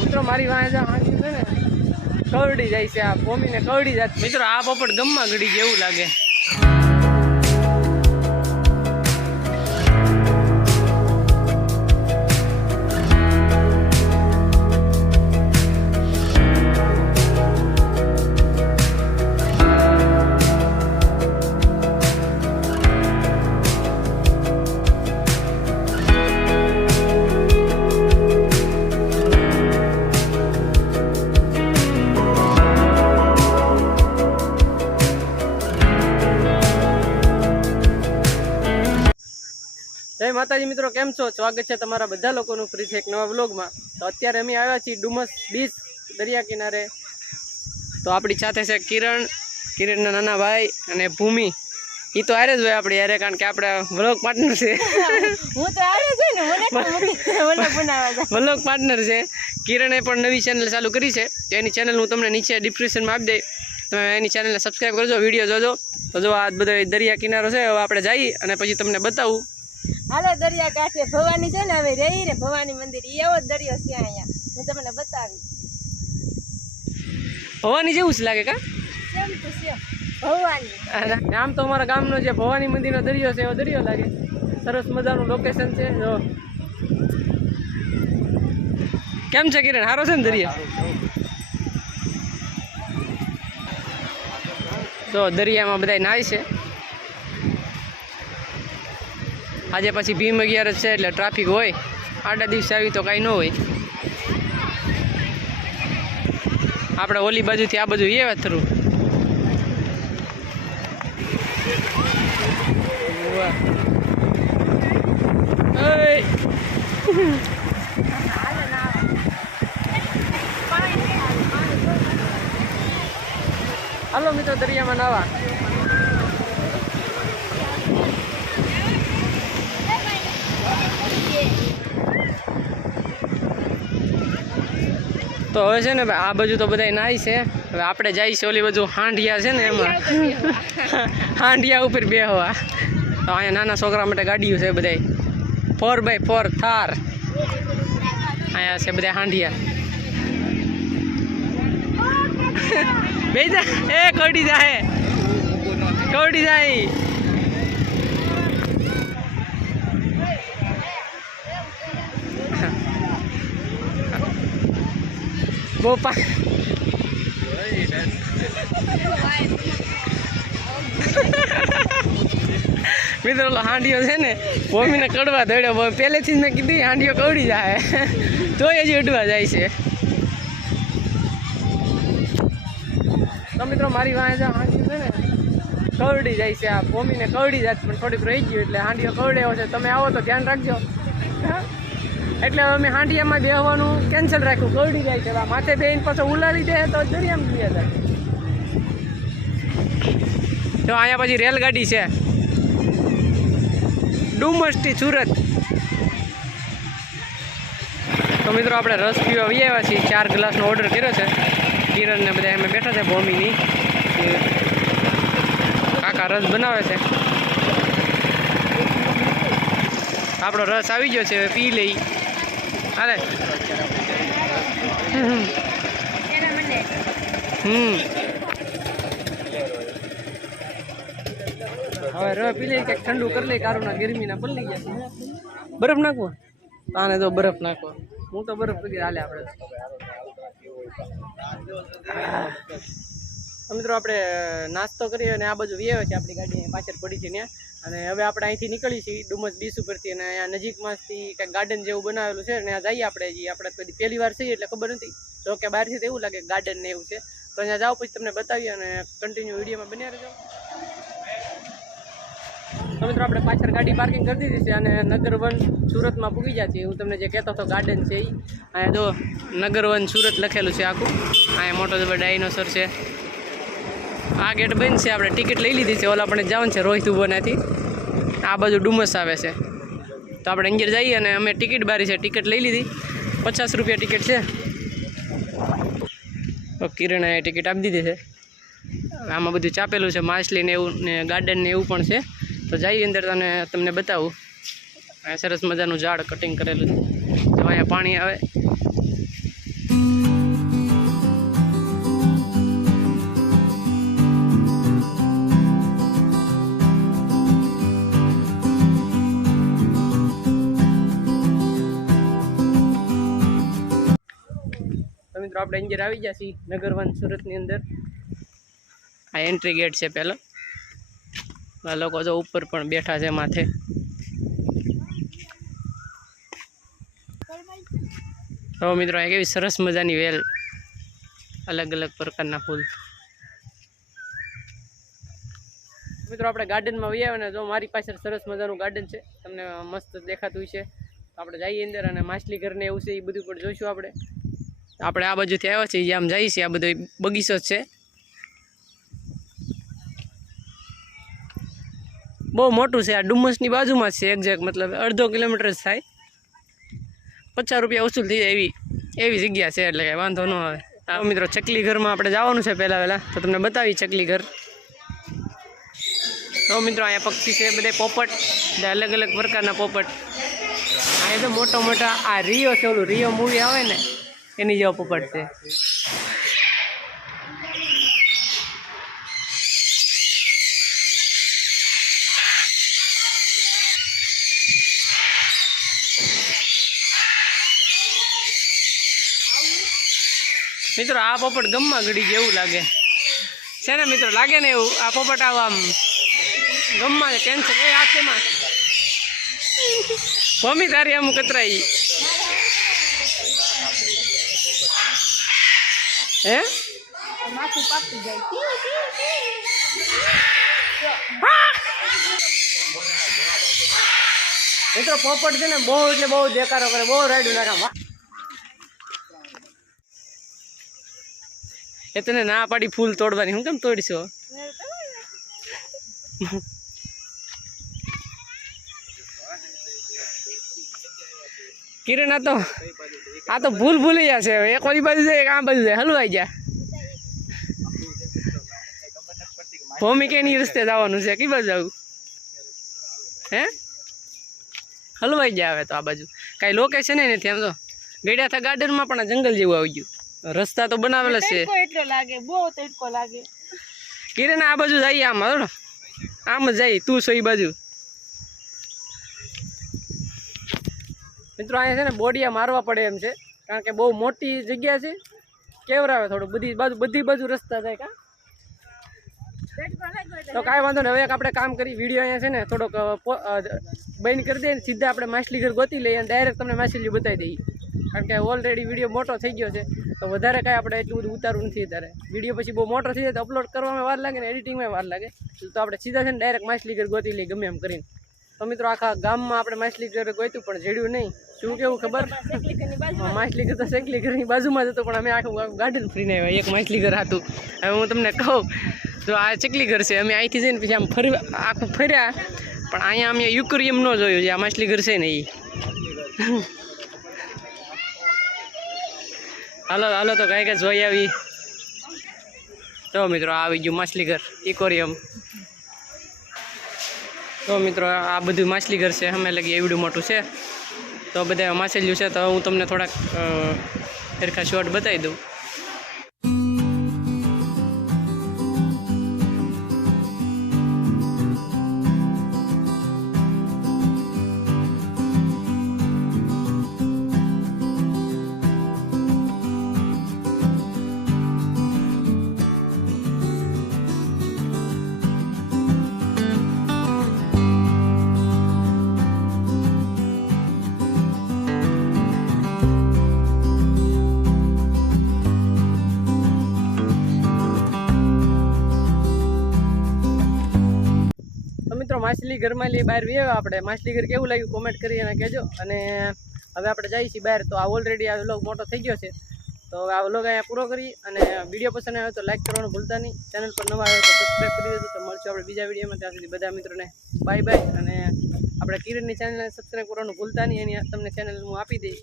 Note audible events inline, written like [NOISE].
મિત્રો, મારી વાંહે જા છે ને, કવડી જાય છે આ ભૂમિને કવડી જાય મિત્રો, આ પોપટ ગમમાં ગડી જેવું લાગે. જય માતાજી મિત્રો કેમ છો? સ્વાગત છે તમારા બધા લોકોનું ફ્રી એક નવા બ્લોગમાં તો અત્યારે અમે આવ્યા છીએ ડુમસ બીચ દરિયા કિનારે. તો આપણી સાથે છે કિરણ કિરણના નાના ભાઈ અને ભૂમિ. એ તો આરે જ હોય આપણે યારે કારણ કે આપણે વ્લોગ પાર્ટનર છે. [LAUGHS] હું તો છે ને મને વ્લોગ પાર્ટનર છે. કિરણે પણ નવી ચેનલ ચાલુ કરી છે. એની ચેનલ હું તમને નીચે ડિસ્ક્રિપ્શનમાં આપી દઈ તમે એની ચેનલને સબસ્ક્રાઈબ કરજો વીડિયો જોજો. તો જો આ બધો દરિયા કિનારો છે હવે આપણે જઈએ અને પછી તમને બતાવું. હાલો દરિયા કાંઠે ભવાની છે ને હવે રહી ને ભવાની મંદિર. એવો દરિયો છે અહીંયા. હું તમને બતાવી ભવાની જેવું જ લાગે કા? કેમ તો છે ભવાની. આમ તો અમારા ગામનો જે ભવાની મંદિરનો દરિયો છે એવો દરિયો લાગે. સરસ મજાનું લોકેશન છે જો. કેમ છે કિરણ? સારો છે ને દરિયો? તો દરિયામાં બધા નાય છે. આજે પછી ભીમ અગિયારસ છે એટલે ટ્રાફિક હોય. આડા દિવસે આવી તો કાંઈ ન હોય. આપણે ઓલી બાજુથી આ બાજુ વાત થરું. હાલો મિત્રો દરિયામાં નાવા. તો હવે છે ને આ બાજુ તો બધા નાય છે. હવે આપણે જાય છે ઓલી બાજુ હાંડિયા છે ને એમાં. [LAUGHS] હાંડિયા ઉપર બેહવા. તો અહીંયા નાના છોકરા માટે ગાડીઓ છે બધાય. Four by four Thar. અહીંયા છે બધા હાંડિયા. [LAUGHS] બે એ કવડી જાય. કવડી જાય. ગોપા [LAUGHS] મિત્રો હાંડિયો છે ને મમ્મીને કડવા દોડ્યો પહેલેથી જ મેં કીધી હાંડીઓ કવડી જાય. તો એ જ ઉડવા જાય છે. તો મિત્રો મારી વાંચે જો છે ને કવડી જાય છે આ. મમ્મીને કવડી જાય પણ થોડીક રહી ગયું એટલે હાંડિયો કવડે છે. તમે આવો તો ધ્યાન રાખજો. એટલે અમે હાંડિયામાં બેહવાનું કેન્સલ રાખ્યું. ગરડી જાય છે. માથે બેહીને પાછો ઉલારી દે તો દરિયામાં ગયા જાય. તો અહીંયા પછી રેલગાડી છે. ડુમસથી સુરત. તો મિત્રો, આપણે રસ પીવા આવી આવ્યા છીએ. ચાર ગ્લાસનો ઓર્ડર કર્યો છે. કિરણને બધા અમે બેઠા છે ભૂમિની કાકા રસ બનાવે છે. આપણો રસ આવી ગયો છે. પી લઈ. હાલે હમ. હવે રસ પી લઈ કંઈક ઠંડુ કરી લઈ કારુના ગરમીના પલ્લી ગયા બરફ નાખવો તાને તો બરફ નાખવો હું તો બરફ પીધી હાલે આપણે. મિત્રો આપણે નાસ્તો કરીએ અને આ બાજુ વ્યવ છે આપણી ગાડી પાછળ પડી છે ત્યાં. અને હવે આપણે અહીંથી નીકળી છીએ ડુમસ બીચ ઉપરથી અને અહીંયા નજીકમાંથી કંઈક ગાર્ડન જેવું બનાવેલું છે અને ત્યાં જઈએ આપણે જે આપણે કદી પહેલી વાર છીએ એટલે ખબર નથી. જો કે બહારથી તો એવું લાગે ગાર્ડન ને એવું છે. તો અહીંયા જાઓ પછી તમને બતાવીએ અને કન્ટિન્યુ વિડીયોમાં બન્યા રહેજો. તો મિત્રો આપણે પાછળ ગાડી પાર્કિંગ કરી દીધી છે અને નગરવન સુરતમાં પૂગી ગયા છીએ. હું તમને જે કહેતો હતો ગાર્ડન છે એ અહીંયા જો નગરવન સુરત લખેલું છે આખું. અહીંયા મોટો જબર ડાયનોસર છે. આ ગેટ બંધ છે, આપણે ટિકિટ લઈ લીધી છે. ઓલા આપણે જવાનું છે, રોહિત ઉભોનાથી આ બાજુ ડુમસ આવે છે. તો આપણે અંદર જઈએ અને અમે ટિકિટ બારી છે, ટિકિટ લઈ લીધી. પચાસ રૂપિયા ટિકિટ છે. તો કિરણે ટિકિટ આપી દીધી છે. આમાં બધું ચાપેલું છે, માછલી ને એવું ને ગાર્ડન ને એવું પણ છે. તો જઈએ અંદર તને, તમને બતાવું. સરસ મજાનું ઝાડ કટિંગ કરેલું છે. તો અહીંયા પાણી આવે. મિત્રો, આપણે અંદર આવી ગયા છીએ નગરવન સુરતની અંદર. આ એન્ટ્રી ગેટ છે પહેલો આ લોકો જો ઉપર પણ બેઠા છે માથે. તો મિત્રો, આ કેવી સરસ મજાની વેલ. અલગ અલગ પ્રકારના ફૂલ. મિત્રો, આપણે ગાર્ડનમાં આવ્યા ને જો મારી પાસે સરસ મજાનું ગાર્ડન છે. તમને મસ્ત દેખાતું છે આપણે જઈએ અંદર અને માછલી ઘરને એવું છે, એ બધું પણ જોઈશું આપણે. આપણે આ બાજુથી આવ્યા છીએ જે આમ જઈએ છીએ આ બધો બગીચો છે. બહુ મોટું છે, આ ડુમ્મસની બાજુમાં જ છે એક્ઝેક્ટ મતલબ અડધો કિલોમીટર જ થાય. પચાસ રૂપિયા વસૂલ થઈ જાય એવી એવી જગ્યા છે, એટલે કાંઈ વાંધો ન આવે. આ મિત્રો ચકલી ઘરમાં આપણે જવાનું છે પહેલાં પહેલાં, તો તમને બતાવી ચકલી ઘર તો મિત્રો અહીંયા પક્ષી છે, બધા પોપટ, બધા અલગ અલગ પ્રકારના પોપટ. અહીંયા તો મોટા મોટા આ રિયો છે, ઓલું રિયો મૂવી આવે ને એની જેવો પડશે મિત્રો, આ પોપટ ગમમાં ગળી જેવું લાગે. છે ને મિત્રો, લાગે ને એવું? આ પોપટ આવા આમ ગમમાં કેન્સર. એ આખેમાં મમ્મી તારી આમ કતરાઈ. હે? માથું પાકતું જાય. મિત્રો પોપટ છે ને બહુ એટલે બહુ દેકારો કરે. બહુ રાઈડું નાખા. એ તને ના પાડી ફૂલ તોડવાની. હું કેમ તોડીશો? કિરણ આ તો આ તો ભૂલ ભૂલી જશે એક ઓલી બાજુ જાય એક આ બાજુ જાય હલવાઈ જાય ભૂમિકે કેની રસ્તે જવાનું છે. કઈ બાજુ જવું હે? હલવાઈ જાય હવે તો આ બાજુ. કાંઈ લોકેશન એ નથી એમ તો. ગેડાથા ગાર્ડનમાં પણ જંગલ જેવું આવી ગયું. રસ્તા તો બનાવેલા છે. એટલો લાગે બહુ તડકો લાગે. કિરણ આ બાજુ જઈએ આમ હલો આમ જ જાય. તું છો એ બાજુ. મિત્રો, અહીંયા છે ને બોડિયા મારવા પડે એમ છે, કારણ કે બહુ મોટી જગ્યા છે. કેવરાવે થોડું, બધી બાજુ બધી બાજુ રસ્તા જાય કા? તો કાંઈ વાંધો નહીં, હવે આપણે કામ કરી વીડિયો અહીંયા છે ને થોડોક બંધ કરી દઈએ સીધા આપણે માછલી ઘર ગોતી લઈએ અને ડાયરેક્ટ તમને માછલી બતાવી દઈએ. કારણ કે ઓલરેડી વીડિયો મોટો થઈ ગયો છે, તો વધારે કાંઈ આપણે એટલું બધું ઉતારવું નથી ત્યારે વીડિયો પછી બહુ મોટો થઈ જાય તો અપલોડ કરવામાં વાર લાગે ને એડિટિંગમાં વાર લાગે. તો આપણે સીધા છે ને ડાયરેક્ટ માછલી ઘર ગોતી લઈએ, ગમે એમ કરીને. તો મિત્રો આખા ગામમાં આપણે માછલી ઘર ગોત્યું પણ જેડ્યું નહીં. શું કેવું ખબર? માછલી ઘર તો શેકલી ઘરની બાજુમાં જ હતું, પણ અમે આખું ગાર્ડન ફરીને આવ્યા, એક માછલી ઘર હતું. હવે હું તમને કહું, તો આ ચકલી ઘર છે, અમે અહીંથી જઈને પછી આમ ફરી આખું ફર્યા, પણ અહીંયા અમે યુક્રિયમ ન જોયું છે, આ માછલી ઘર છે ને એ હાલો હાલો, તો કાંઈ જોઈ આવી. તો મિત્રો, આવી ગયું માછલી ઘર ઇકોરિયમ તો મિત્રો, આ બધું માછલી ઘર છે. અમે લગી એવડું મોટું છે. તો બધા માછલીઓ છે. તો હું તમને થોડાક સરખા શોર્ટ બતાવી દઉં. માછલી ઘરમાં લઈ બહાર વ્યવા આપણે. માછલી ઘર કેવું લાગ્યું કોમેન્ટ કરી અને કહેજો. અને હવે આપણે જઈએ છીએ બહાર. તો આ ઓલરેડી આ વ્લોગ મોટો થઈ ગયો છે. તો હવે આ વ્લોગ અહીંયા પૂરો કરી અને વીડિયો પસંદ આવ્યો તો લાઈક કરવાનું ભૂલતા નહીં. ચેનલ પર નવા આવ્યો તો સબસ્ક્રાઈબ કરી દેજો. તો મળશું આપણે બીજા વિડીયોમાં ત્યાં સુધી બધા મિત્રોને બાય બાય અને આપણે કિરણની ચેનલને સબસ્ક્રાઈબ કરવાનું ભૂલતા નહીં. એની તમને ચેનલ હું આપી દઈશ.